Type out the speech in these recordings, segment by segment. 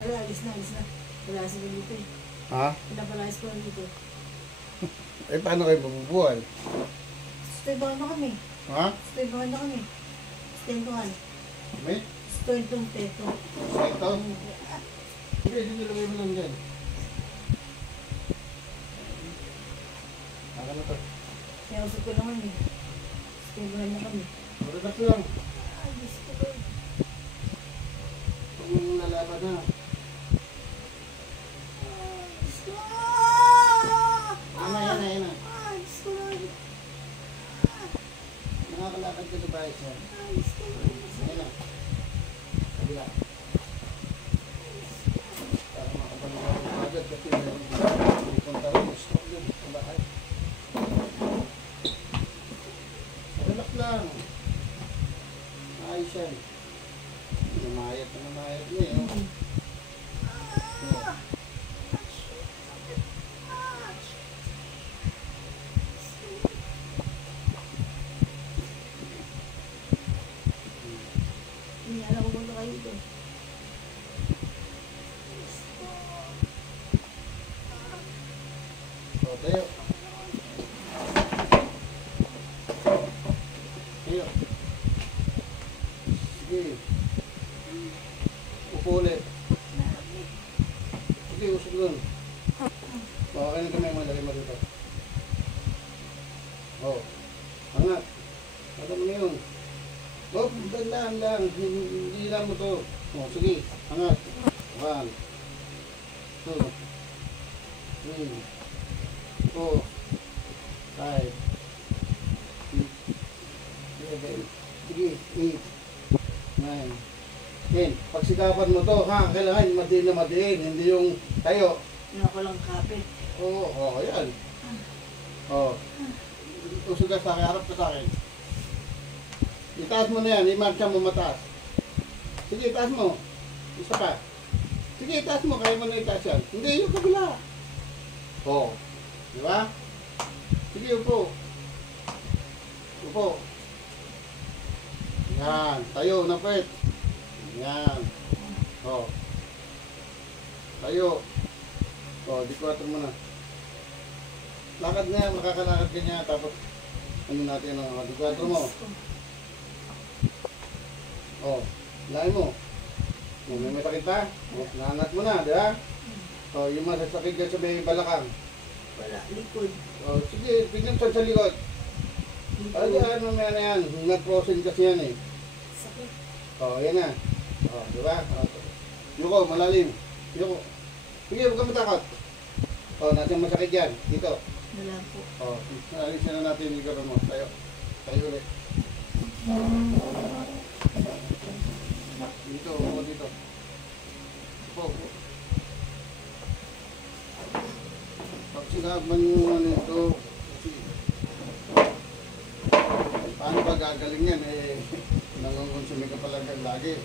Wala, alis na, alis na. Wala sila dito eh. Ha? Pinapalayas ko lang dito. Eh, paano kayo mabubuhay? Staybahan na kami. Ha? Staybahan na kami. Stentuhan. May? Stentong teto. Ito? Sige, dito lagay mo lang dyan. Aka na to. Kaya usap ko naman eh. Staybahan na kami. Relax lang. Ay, Diyos ko ba? Huwag mong lalaban na. Ay, Diyos ko. Yan na. Ay, Diyos ko lang. Nakakalakad ka sa bahay siya. Ay, Diyos ko lang. Yan na. Kabila. Para makapanood ko agad kasi may punta rin. Stop yun. Sa bahay. Relax lang. Ayos yan. Namayat niya eh. Oh. Hindi alam ko kung kayo ito. Oh, tayo. Tayo. Sige. Upo ulit. Sige, usog doon. Okay na kami ang malagay mo dito. Oh. Angat. Ano mo na yun? Oh, dalaan lang. Hindi lang mo to. Oh, sige. Angat. 1, 2, 3, 4, 5, 6, 7, sige, 8, 9, 10. Pagsikapan mo to, ha? Kailangan madiin na madiin. Hindi yung tayo. Yung ako lang kapit. Oo, yan. Oo. Usog ka sa akin, harap ka sa akin. Itaas mo na yan, i-marcha mo mataas. Sige, itaas mo. Isa pa. Sige, itaas mo, kaya mo na itaas yan. Hindi, yung kabila. Oo. Di ba? Sige, upo. Upo. Yan, tayo, napit. Yan. Oo. Tayo. Oo, di 4 mo na. Lakad nga, makakalakad ka niya, tapos ano natin ang di 4 mo. Oh, lain mo. Kung may masakit pa, naangat mo na, di ba? Oh, yung masasakit ka sa may balakang. Wala, likod. Oh, sige, pinuntan sa likod. Ano yan, yan, nag-frozen kasi yan eh. Sakit. Oh, yan na. Oh, di ba? Oh, yuko, malalim. Yuko. Sige, huwag ka matakot. Oh, natin masakit yan. Dito. Wala po. Oh, alisin na natin yung garo mo. Tayo. Tayo ulit. Dito, upo dito. Upo. Pag sinaban mo ano ito, paano ba gagaling yan? Eh, nangongonsumi ka pala lagi.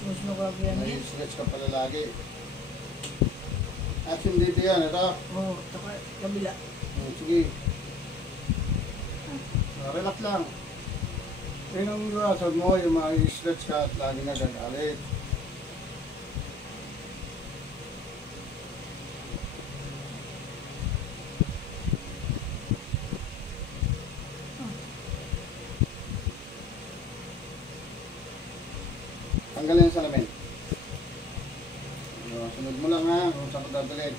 Sumusno ko lang yan. Nai-stretch ka pala lagi. Action dito yan, ito. Oo, taka, kabila. Sige. Relax lang. Yun ang iwasan mo, yung mga stretch ka at lagi na gagalit. Tanggalin yung salamin. Sunod mo lang ha, kung saan ka dadalhin.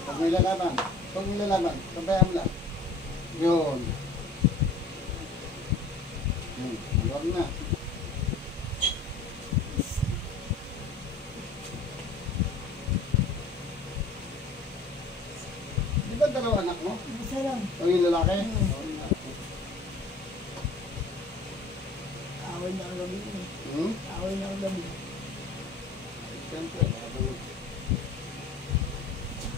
Huwag mo ilalaman. Huwag mo ilalaman. Sabayan mo lang. Yun. Huwag na. Di ba dalawa anak mo? Isa lang. O yung lalaki? Away na ang gabi ko. Hmm? Away na ang gabi. Siyempre.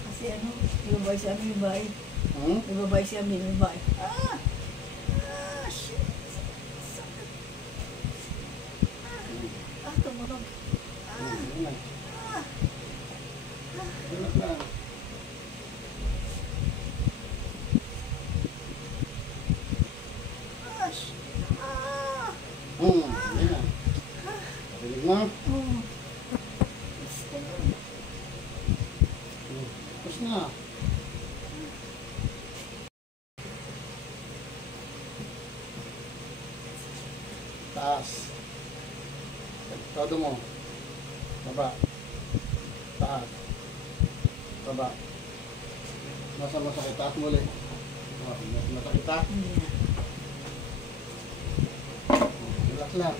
Kasi ano, ibabay si Ami yung bahay. Hmm? Ibabay si Ami yung bahay. Ah! Ah! Shit! Sakit! Ah! Tumunog. Ah! Yun na. Ah! Relax lang. Ah! Shit! Yan. Parinig mo. Oo. Gusto ko. Tapos na. Taas. Todo mo. Baba. Taas. Baba. Nasa masakit. Taas mo ulit. Nasa masakit ha. Yeah. Relax lang.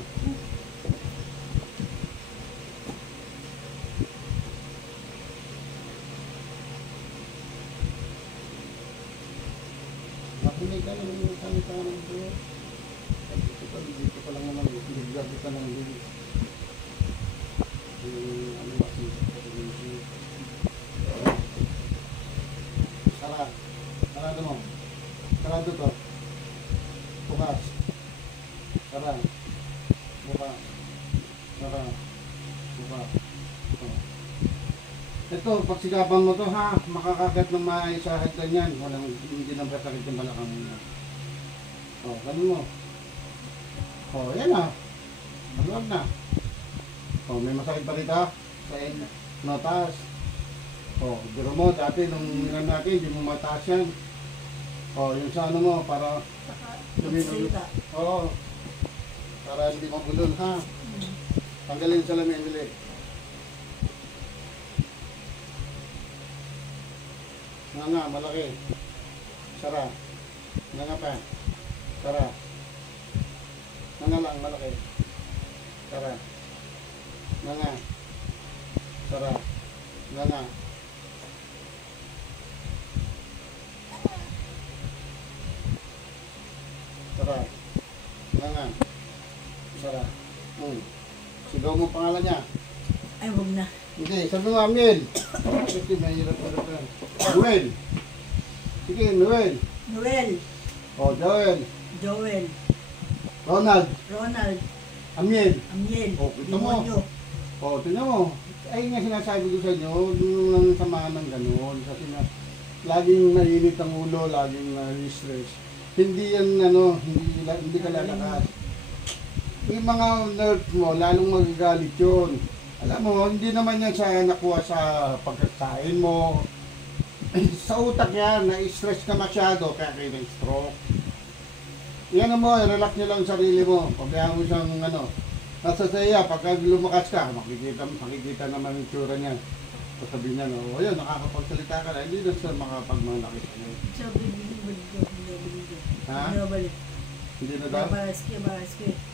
Makinig ka lang yung salita ng Diyos. Dito pa lang naman, biglag ka ng Diyos. Yung ano ba, sarado mo. Sarado to. Bukas. Sarado. Bukas. Sarado. Bukas. Ito, pagsikapan mo to ha, makakagat ng maayos sa hagdan yan. Walang, hindi nang kasakit yung balakang mo na. O, ganun mo. O, yan na. Maluwag na. O, may masakit pa rito. Sa notas. O, biro mo, dati nung nilang natin, hindi mo mataas yan. O, yung sa ano mo, para Magsalita. Oo. Para hindi mabulol ha. Tanggalin sa lamin, dili. Nga, malaki. Sara. Nga pa. Sara. Nga lang, malaki. Sara. Nga. Sara. Nga. Sara. Nga. Sara. Sigaw mo pangalan niya. Ay, huwag na. Hindi, sabi mo Amiel. Sige, mahirap-hirap yan. Noel. Sige, Noel. Noel. O, Joel. Joel. Ronald. Ronald. Amiel. Amiel. O, kita mo. Demonyo. O, tingnan mo. Ay nga sinasabi ko sa inyo, nung samahan ng gano'n. Kasi na, laging mainit ang ulo, laging na-stress. Hindi yan, hindi ka lalakas. Yung mga nerves mo, lalong magagalit yun. Alam mo, hindi naman yan sa nakuha sa pagkakain mo. Sa utak yan, na-stress ka masyado, kaya kayo na-stroke. Yan mo, relax nyo lang sarili mo. Pabayaan mo siyang nasa saya, pagka lumakas ka, makikita naman yung tsura niya. Sasabihin niya, o yun, nakakapagsalita ka na, hindi na siya makapagmalaki sa iyo. Sabi, binibalik. Ha? Binibalik. Hindi na daw? Baraski.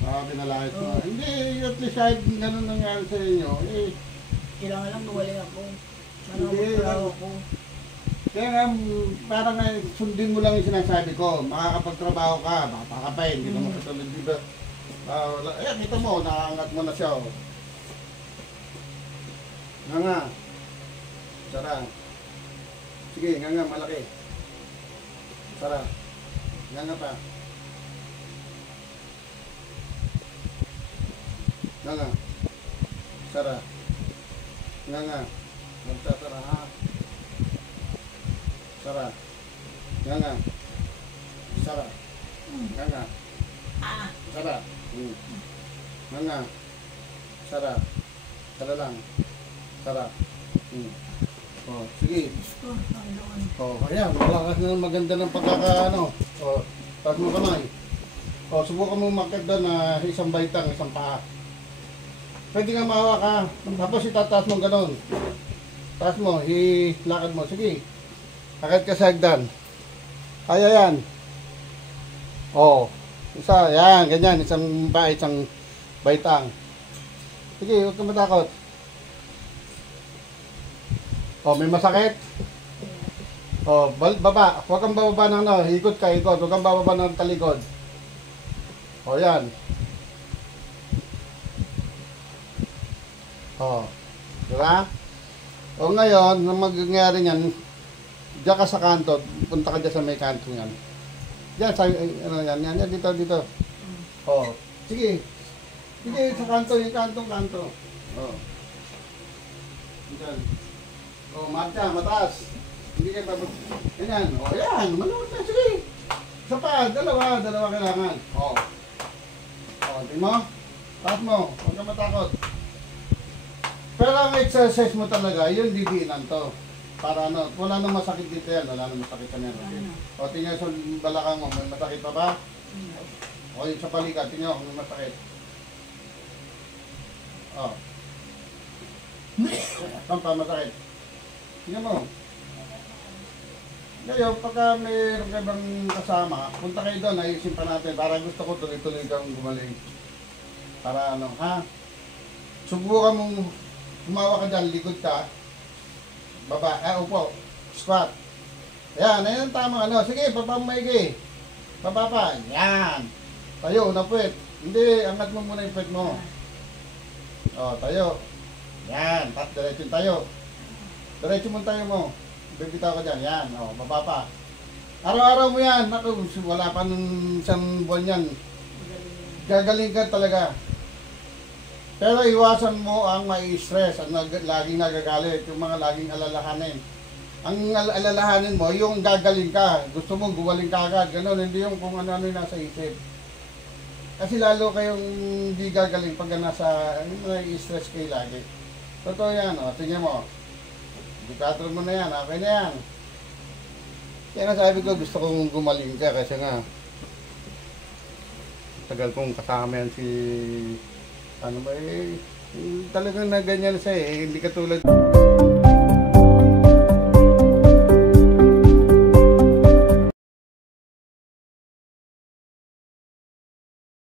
Pinalayas mo. Oo. Hindi, at least kahit ganun nangyari sa inyo, Kailangan lang nawali ako. Para Hindi, magtrabaho ako. kaya nga, parang sundin mo lang yung sinasabi ko, makakapagtrabaho ka, bata ka pa hindi naman katulad dito. Ito mo, nakaangat mo na siya. Oh. Nga. Sara. Sige, nga, malaki. Sara. Nga pa. Nga. Sara. Nga. Magsasara ha. Sara. Nga. Sara. Nga. Ah. Sara. Nga. Sara. Sara lang. Sara. Oh, sige. Gusto. Panginoon. Oh, ayan. Malakas na maganda ng pagkakaano. Oh, taas mo kamay. Oh, subukan mo umakyat doon na isang baitang, isang paa. Pwede nga maawa ka. Tapos itataas mo gano'n. Taas mo, hilakad mo. Sige. Akit ka sa hagdan. Kaya yan. Oh. Isa, yan, ganyan. Isang paa, isang baitang. Sige, huwag ka matakot. Oh, may masakit? Oh, baba. Huwag kang bababa ng ikot ka, ikot. Huwag kang bababa ng talikod. Oh, yan. Oh. Diba? O ngayon, nang mangyayari niyan, diyan ka sa kanto, punta ka dyan sa may kanto yan. Diyan, sa, yan, dito. Oh. Sige. Sige, sa kanto, yung kanto. Oh. Diyan. Oh, marcha, mataas. Hindi ka tapos. Ganyan. Oh, yan. Maluwag na. Sige. Isa pa. Dalawa kailangan. Oh. Oh, tingin mo? Taas mo, huwag ka matakot. Pero ang exercise mo talaga, yung didiinan to. Para ano, wala nang masakit dito yan, wala nang masakit sa meron. O tingnan sa balakang mo, may masakit pa ba? O yung sa balikat, tingnan mo, may masakit. O. Saan pa masakit? Tingnan mo. Ngayon, pagka mayroon kayo bang kasama, punta kayo doon, ayusin pa natin. Para gusto ko tuloy-tuloy kang gumaling. Para ano, ha? Subukan mong humawa ka dyan, likod ka. Baba, upo. Squat. Yan, ayun ang tamang ano. Sige, baba mo maigi. Baba pa. Yan. Tayo, napwet. Hindi, angat mo muna yung pwet mo. O, tayo. Yan, diretso tayo. Diretso mo tayo mo. Bibitaw ka dyan. Yan, o, baba pa. Araw-araw mo yan. Naku, wala pa nung isang buwan yan. Gagaling ka talaga. Pero iwasan mo ang mai-stress, ang laging nagagalit, yung mga laging alalahanin. Ang alalahanin mo, yung gagaling ka, gusto mo gumaling ka agad, gano'n, hindi yung kung ano-ano yung nasa isip. Kasi lalo kayong hindi gagaling pag nasa, nai-stress kayo lagi. Totoo yan, o, tingnan mo. Dikatro mo na yan, okay na yan. Kaya nga sabi ko, gusto kong gumaling ka kasi nga, tagal kong kasama yan si... Ano ba talagang na ganyan siya hindi katulad